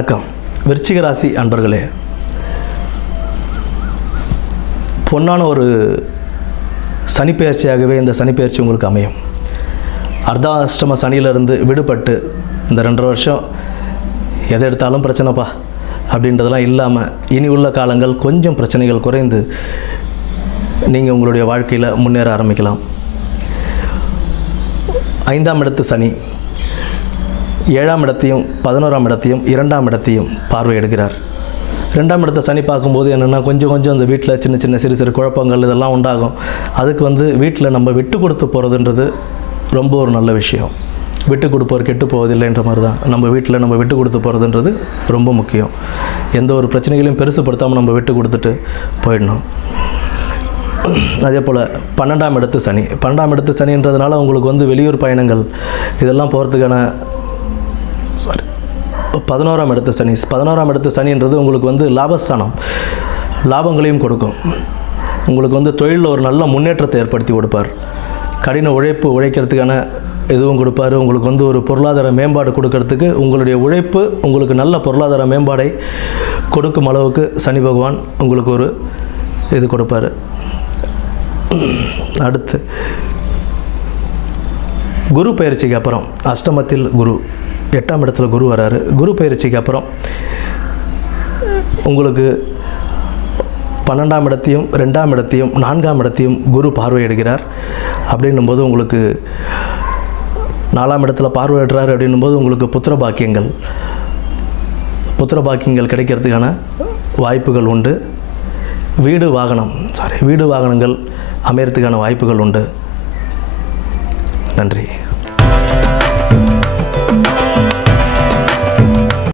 வணக்கம். விருச்சிக ராசி அன்பர்களே, பொன்னான ஒரு சனிப்பெயர்ச்சியாகவே இந்த சனிப்பெயர்ச்சி உங்களுக்கு அமையும். அர்த்தாஷ்டம சனியிலிருந்து விடுபட்டு இந்த 2.5 வருஷம் எதை எடுத்தாலும் பிரச்சனைப்பா அப்படின்றதெல்லாம் இல்லாமல் இனி உள்ள காலங்கள் கொஞ்சம் பிரச்சனைகள் குறைந்து நீங்கள் உங்களுடைய வாழ்க்கையில் முன்னேற ஆரம்பிக்கலாம். 5ஆம் இடத்து சனி 7ஆம் இடத்தையும் 11ஆம் இடத்தையும் 2ஆம் இடத்தையும் பார்வையிடுகிறார். 2ஆம் இடத்தை சனி பார்க்கும்போது என்னென்னா கொஞ்சம் அந்த வீட்டில் சின்ன சின்ன சிறு குழப்பங்கள் இதெல்லாம் உண்டாகும். அதுக்கு வீட்டில் நம்ம விட்டு கொடுத்து போகிறதுன்றது ரொம்ப ஒரு நல்ல விஷயம். விட்டு கொடுப்பவர் கெட்டு போவதில்லைன்ற மாதிரி தான் நம்ம வீட்டில் நம்ம விட்டு கொடுத்து போகிறதுன்றது ரொம்ப முக்கியம். எந்த ஒரு பிரச்சனைகளையும் பெருசுப்படுத்தாமல் நம்ம விட்டு கொடுத்துட்டு போயிடணும். அதே போல் 12ஆம் இடத்து சனி 12ஆம் இடத்து சனின்றதுனால உங்களுக்கு வெளியூர் பயணங்கள் இதெல்லாம் போகிறதுக்கான 11ஆம் இடத்து சனி 11ஆம் இடத்து சனின்றது உங்களுக்கு லாபஸ்தானம், லாபங்களையும் கொடுக்கும். உங்களுக்கு தொழிலில் ஒரு நல்ல முன்னேற்றத்தை ஏற்படுத்தி கொடுப்பார். கடின உழைக்கிறதுக்கான எதுவும் கொடுப்பார். உங்களுக்கு ஒரு பொருளாதார மேம்பாடு கொடுக்கறதுக்கு உங்களுடைய உழைப்பு உங்களுக்கு நல்ல பொருளாதார மேம்பாடை கொடுக்கும் அளவுக்கு சனி பகவான் உங்களுக்கு ஒரு இது கொடுப்பார். அடுத்து குரு பயிற்சிக்கு அப்புறம் அஷ்டமத்தில் குரு 8ஆம் இடத்துல குரு வராரு. குரு பயிற்சிக்கு அப்புறம் உங்களுக்கு 12ஆம் இடத்தையும் 2ஆம் இடத்தையும் 4ஆம் இடத்தையும் குரு பார்வையிடுகிறார். அப்படின்னும்போது உங்களுக்கு 4ஆம் இடத்துல பார்வையிடுறார். அப்படின்னும்போது உங்களுக்கு புத்திர பாக்கியங்கள் கிடைக்கிறதுக்கான வாய்ப்புகள் உண்டு. வீடு வாகனங்கள் அமையறதுக்கான வாய்ப்புகள் உண்டு. நன்றி.